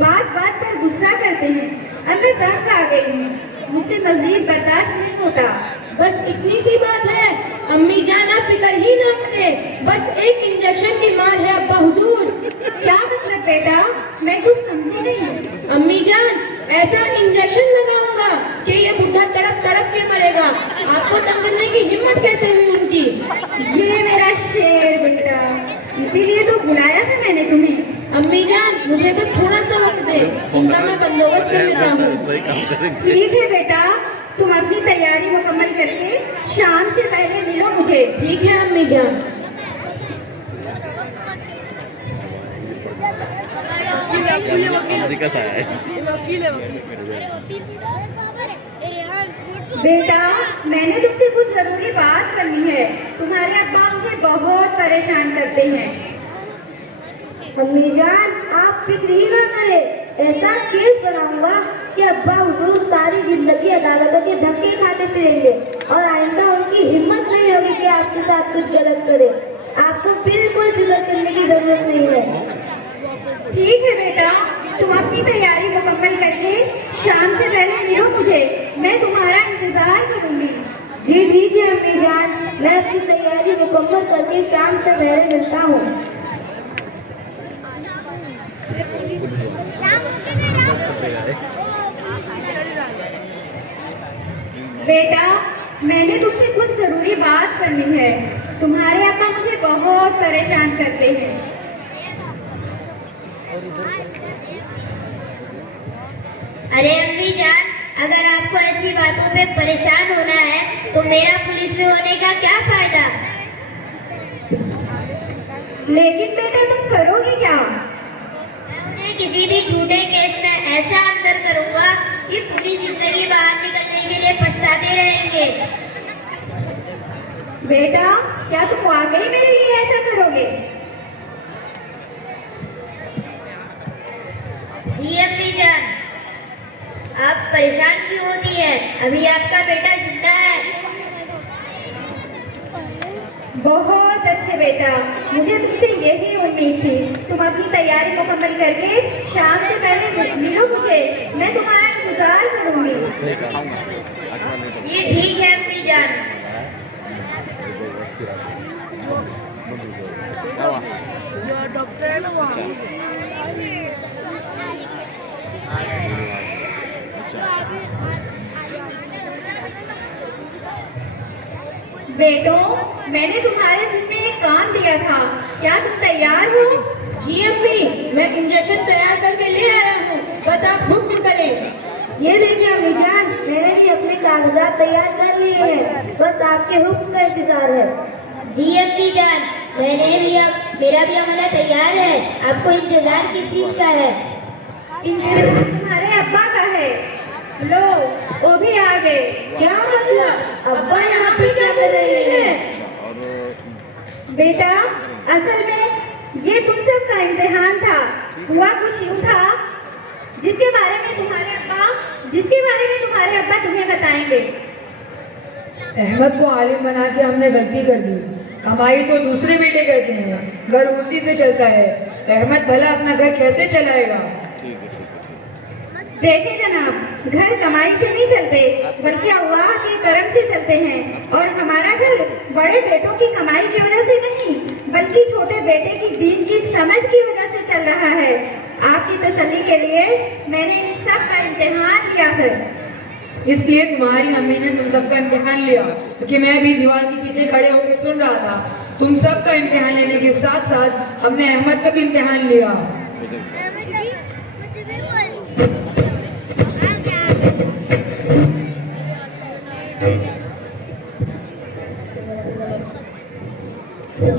बात बात पर गुस्सा करते हैं। अब मैं तंग आ गई हूँ, मुझसे मजीद बर्दाश्त नहीं होता। बस इतनी सी बात है, अम्मी जान आप फिक्र ही ना करें, बस एक इंजेक्शन की मार है अब्बा हुजूर। क्या मतलब बेटा, मैं कुछ समझी नहीं। अम्मी जान ऐसा इंजेक्शन लगाऊंगा कि ये बुढ़ा तड़प तड़प के मरेगा। आपको तंग करने की हिम्मत कैसे हुई उनकी? ये मेरा शेर बेटा, इसीलिए तो बुलाया था मैंने तुम्हें। अम्मी जान मुझे बस थोड़ा सा वक्त दे, उनका मैं बंदोबस्त कर लेता हूँ। ठीक है बेटा, तुम अपनी तैयारी मुकम्मल करके शाम से पहले मिलो मुझे। ठीक है अम्मी जान। बेटा मैंने तुमसे कुछ जरूरी बात करनी है, तुम्हारे अब्बा मुझे बहुत परेशान करते हैं। अम्मी जान आप फिक्र ही ना करें, ऐसा केस बनाऊंगा कि अब्बा हुजूर सारी जिंदगी अदालतों के धक्के खाते फिरेंगे और आइंदा उनकी हिम्मत नहीं होगी कि आपके साथ कुछ गलत करे। आपको बिल्कुल फिक्र करने की जरूरत नहीं है। ठीक है बेटा, तुम अपनी तैयारी मुकम्मल करके शाम से पहले मिलो मुझे, मैं तुम्हारा इंतजार करूंगी। जी ठीक है अम्मी जान, मैं अपनी तैयारी मुकम्मल करके शाम से पहले मिलता हूँ। बेटा मैंने तुमसे कुछ जरूरी बात करनी है, तुम्हारे अब्बा मुझे बहुत परेशान करते हैं। अरे अम्मी जान, अगर आपको ऐसी बातों पे परेशान होना है तो मेरा पुलिस में होने का क्या फायदा? लेकिन बेटा तुम करोगे क्या? मैं उन्हें किसी भी झूठे केस में ऐसा अंदर करूंगा कि पूरी जिंदगी बाहर निकलने के लिए पछताते रहेंगे। बेटा क्या तुम वाकई मेरे लिए ऐसा करोगे? जी अम्मी जान। आप परेशान क्यों होती है? अभी आपका बेटा जिंदा है। बहुत अच्छे बेटा, मुझे तुमसे यही उम्मीद थी। तुम अपनी तैयारी मुकम्मल करके शाम से पहले मिलो मुझे, मैं तुम्हारा इंतजार करूंगी। ये ठीक है अम्मी जान। डॉक्टर है ना वहाँ। बेटो मैंने तुम्हारे दिल में एक काम दिया था, क्या तुम तैयार हो? जी अम्मी, मैं इंजेक्शन तैयार करके ले आया हूँ, बस आप हुक्म करें। ये देखिए अम्मी जान, मैंने भी अपने कागजात तैयार कर लिए हैं, बस आपके हुक्म का इंतजार है। जी अम्मी जान, मेरा भी अमला तैयार है। आपको इंतजार किस चीज का है? इंतजार तुम्हारे अब्बा का है। लो वो भी आ गए। क्या मतलब अब्बा यहाँ पे क्या कर रहे हैं? बेटा असल में ये तुम सब का इम्तिहान था। हुआ कुछ यूँ था जिसके बारे में तुम्हारे अब्बा तुम्हें बताएंगे। अहमद को आलिम बना के हमने गलती कर दी। कमाई तो दूसरे बेटे करते हैं, घर उसी से चलता है। अहमद भला अपना घर कैसे चलाएगा? देखे जनाब, घर कमाई से नहीं चलते बल्कि अल्लाह के करम से चलते हैं। और हमारा घर बड़े बेटों की कमाई की वजह से नहीं बल्कि छोटे बेटे की दीन की समझ की वजह से चल रहा है। आपकी तसल्ली के लिए मैंने इन सब का इम्तिहान लिया है। इसलिए तुम्हारी अम्मी ने तुम सबका इम्तिहान लिया, क्योंकि मैं भी दीवार के पीछे खड़े होकर सुन रहा था। तुम सबका इम्तिहान लेने के साथ साथ हमने अहमद का भी इम्तिहान लिया।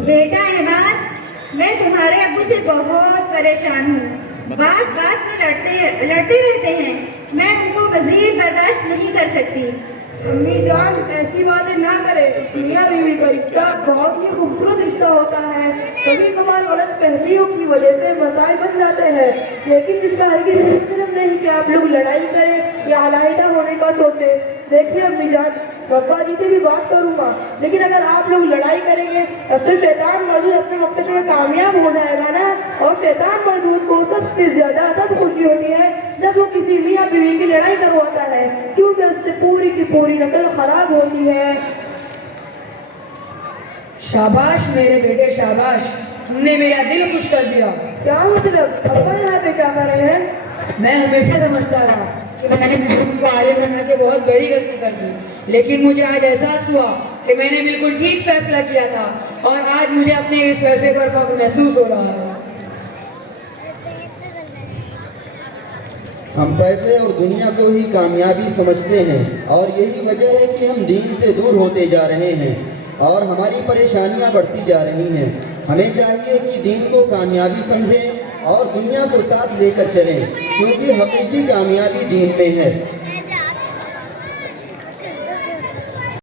बेटा अहमद, मैं तुम्हारे अब्बू से बहुत परेशान हूँ। बात बात में लड़ते रहते हैं। मैं उनको मजीद बर्दाश्त नहीं कर सकती। अम्मी जान ऐसी बातें ना करें। मियां बीवी का रिश्ता बहुत ही खूबसूरत रिश्ता होता है। कभी कभार गलत फहमियों की वजह से मसाइल बन जाते हैं, लेकिन इसका हरगिज़ मतलब नहीं कि आप लोग लड़ाई करें या अलहदा होने का सोचें। देखिए अम्मी जान, मैं अब्बा जी से भी बात करूंगा। लेकिन अगर आप लोग लड़ाई करेंगे तब तो शैतान मर्दूद अपने मकसद में कामयाब हो जाएगा ना। और शैतान मर्दूद को सबसे ज्यादा तब खुशी होती है जब वो किसी मियाँ बीवी की लड़ाई करवाता है, क्योंकि उससे पूरी की पूरी नस्ल खराब होती है। शाबाश मेरे बेटे शाबाश, तुमने मेरा दिल खुश कर दिया। क्या मतलब? अब्बा यहाँ पे क्या कर रहे हैं? मैं हमेशा समझता रहा कि मैंने बिल्कुल को आलिम बना के बहुत बड़ी गलती कर दी, लेकिन मुझे आज एहसास हुआ कि मैंने बिल्कुल ठीक फैसला किया था और आज मुझे अपने इस फैसले पर फख्र महसूस हो रहा है। हम पैसे और दुनिया को ही कामयाबी समझते हैं और यही वजह है कि हम दीन से दूर होते जा रहे हैं और हमारी परेशानियां बढ़ती जा रही हैं। हमें चाहिए कि दीन को कामयाबी समझें और दुनिया को साथ लेकर चलें, क्योंकि हकीकी कामयाबी दीन में है।